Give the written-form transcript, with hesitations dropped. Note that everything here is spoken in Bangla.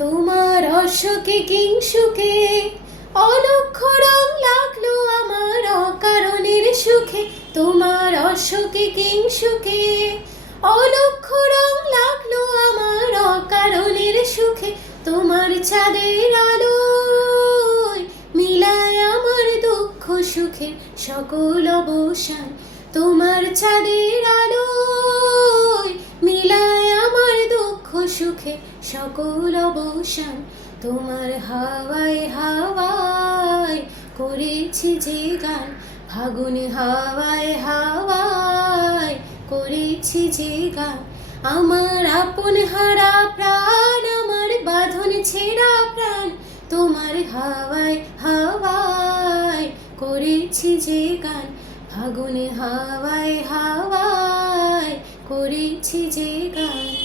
তোমার অশোকে কিংসুকে অলক্ষ রং লাগলো আমার অকারণের সুখে। তোমার অশোকে কিংসুকে অলক্ষ রং লাগলো আমার অকারণের সুখে। তোমার চাঁদের আলোয় মিলায় আমার দুঃখ সুখের সকল অবসান। তোমার চাঁদের আলোয় মিলায় আমার দুঃখ সুখে সকল অবসান। তোমার হাওয়ায় হাওয়ায় করেছি যে গান, ফাগুন হাওয়ায় হাওয়ায় করেছি যে গান। আমার আপন হারা প্রাণ, আমার বাঁধন ছেঁড়া প্রাণ, তোমার হাওয়ায় হাওয়ায় করেছি যে গান, ফাগুন হাওয়ায় হাওয়ায় করেছি যে গান।